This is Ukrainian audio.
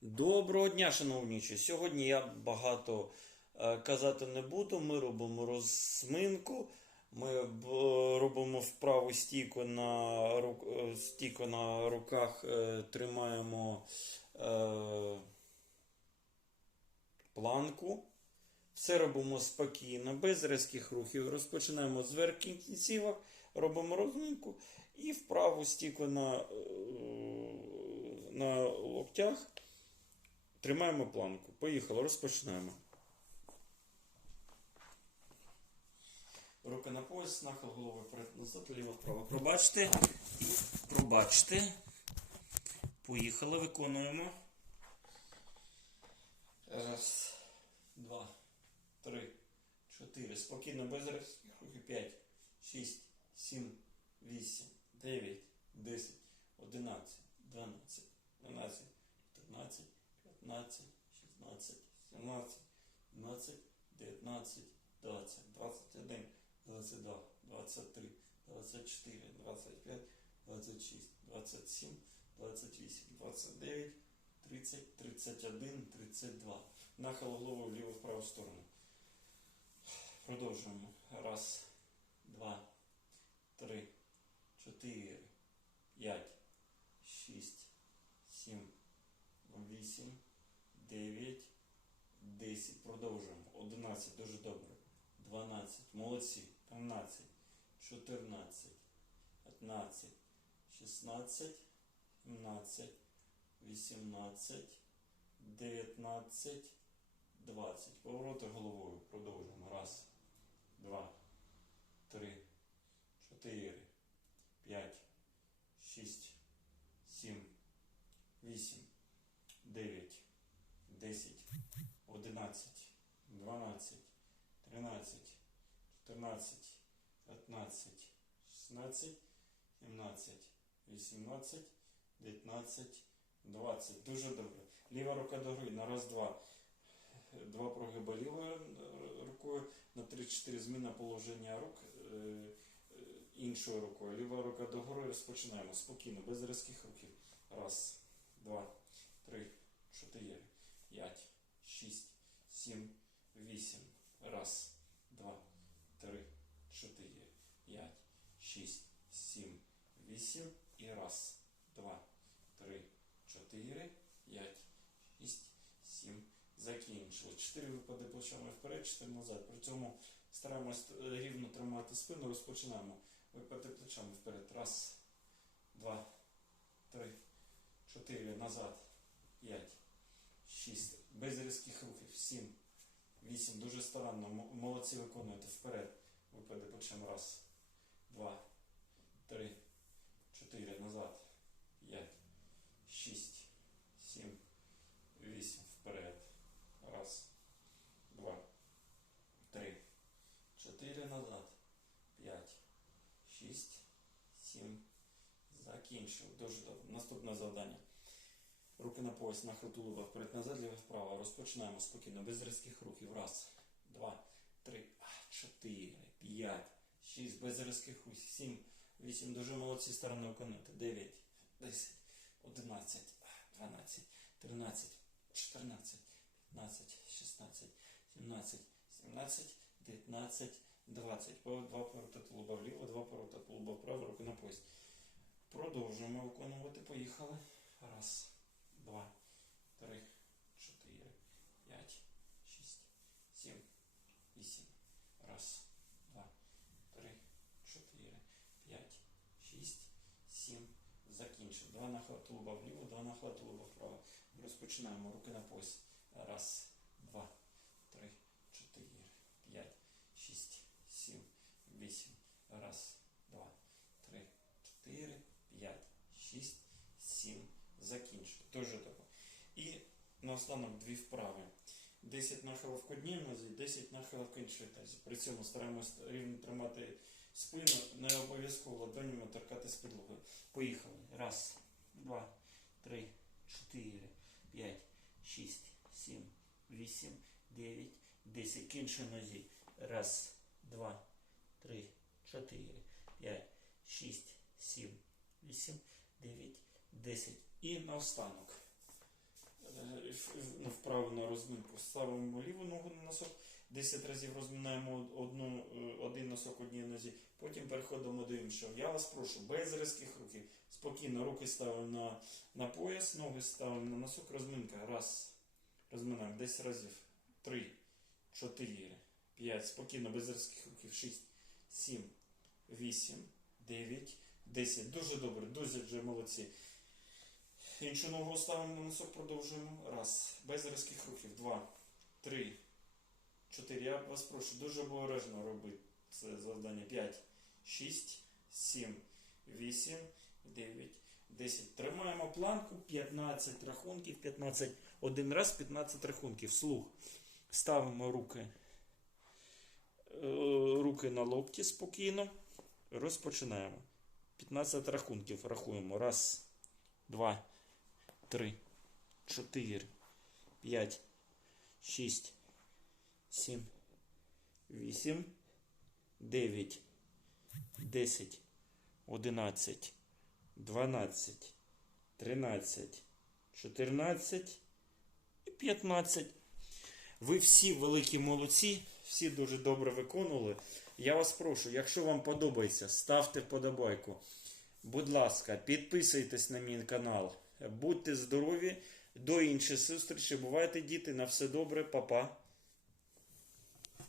Доброго дня, шановні. Сьогодні я багато е, казати не буду. Ми робимо розминку. Ми робимо вправу стійку на, рук, е, стійку на руках, е, тримаємо е, планку. Все робимо спокійно, без різких рухів. Розпочинаємо з верхніх кінцівок, робимо розминку і вправу стійку на, е, на локтях. Тримаємо планку. Поїхали, розпочинаємо. Руки на пояс, нахил голови вперед назад, ліво вправо. Пробачте. Пробачте. Поїхали, виконуємо. Раз, два, три, чотири. Спокійно, без рухів. П'ять, шість, сім, вісім, дев'ять, десять, одинадцять, дванадцять, дванадцять, тринадцять. 15, 16, 17, 18, 19, 20, 21, 22, 23, 24, 25, 26, 27, 28, 29, 30, 31, 32. Нахил голови вліво в праву сторону. Продовжуємо. Раз, два, три, чотири, п'ять, шість, сім, вісім, дев'ять, десять. Продовжуємо. Одинадцять. Дуже добре. Дванадцять. Молодці. Тринадцять. Чотирнадцять. П'ятнадцять. Шістнадцять. Сімнадцять. Вісімнадцять. Дев'ятнадцять. Двадцять. Повороти головою. Продовжуємо. Раз. Два. Три. Чотири. П'ять. Шість. Сім. Вісім. 9, 10, 11, 12, 13, 14, 15, 16, 17, 18, 19, 20. Дуже добре. Ліва рука догори на раз, два. Два прогиба лівою рукою, на 3-4 зміна положення рук е, е, іншою рукою. Ліва рука догори розпочинаємо спокійно, без різких рухів. Раз, два, три, чотири, п'ять, шість, сім, вісім. Раз, два, три, чотири, п'ять, шість, сім, вісім. І раз, два, три, чотири, п'ять, шість, сім. Закінчили. Чотири випади плечами вперед, чотири назад. При цьому стараємось е, рівно тримати спину. Розпочинаємо. Випади плечами вперед. Раз, два, три, чотири. Назад. П'ять. 6. Без різких рухів. 7. 8. Дуже старанно. Молодці виконуєте. Вперед. Випади плечем. Раз. Два. Три. Чотири. Назад. 5. 6. 7. 8. Вперед. Раз. Два. Три. Чотири. Назад. 5. 6. 7. Закінчив. Дуже добре. Руки на пояс, нахил тулуба, вперед назад, ліво вправо. Розпочинаємо спокійно, без різких рухів. Раз, два, три, чотири, п'ять, шість, без різких рухів. Сім, вісім. Дуже молодці сторони виконувати. Дев'ять, десять, одинадцять, дванадцять, тринадцять, чотирнадцять, п'ятнадцять, шістнадцять, сімнадцять, сімнадцять, дев'ятнадцять, двадцять. Два поворота тулуба вліво, два поворота тулуба вправо, руки на пояс. Продовжуємо виконувати. Поїхали. Раз два, три, чотири, п'ять, шість, сім, вісім. Раз, два, три, чотири, п'ять, шість, сім. Закінчив. Два нахила тулуба вліво, два нахила тулуба вправо. Розпочинаємо. Руки на пояс. Раз, два, три, чотири, п'ять, шість, сім, вісім. Раз, два, три, чотири, п'ять, шість, сім. Закінчив. Дуже добре. І наостанок дві вправи. 10 нахилів к одній нозі, 10 нахилів к іншій тазі. При цьому стараємось рівно тримати спину, не обов'язково ладонями торкати з підлогою. Поїхали. Раз, два, три, чотири, п'ять, шість, сім, вісім, дев'ять, десять. Іншій нозі. Раз, два, три, чотири, п'ять, шість, сім, вісім, дев'ять, десять. І наостанок. Е, в- вправо на розминку. Ставимо ліву ногу на носок, 10 разів розминаємо одну, е, один носок одній нозі, потім переходимо до іншого. Я вас прошу, без різких рухів. Спокійно, руки ставимо на, на пояс, ноги ставимо на носок, розминка. Раз. Розминаємо 10 разів. 3, 4, 5. Спокійно, без різких рухів. 6, 7, 8, 9, 10. Дуже добре, дуже вже молодці. Іншу ногу ставимо на носок, продовжуємо. Раз. Без різких рухів. Два, три, чотири. Я вас прошу, дуже обережно робити це завдання. П'ять, шість, сім, вісім, дев'ять, десять. Тримаємо планку. 15 рахунків. 15. Один раз 15 рахунків. Слух. Ставимо руки. е, Руки на локті спокійно. Розпочинаємо. 15 рахунків рахуємо. Раз, два, три, чотири, п'ять, шість, сім, вісім, дев'ять, десять, одинадцять, дванадцять, тринадцять, чотирнадцять і п'ятнадцять. Ви всі великі молодці, всі дуже добре виконували. Я вас прошу, якщо вам подобається, ставте вподобайку. Будь ласка, підписуйтесь на мій канал. Будьте здорові. До інших зустрічей. Бувайте, діти. На все добре, Па-па.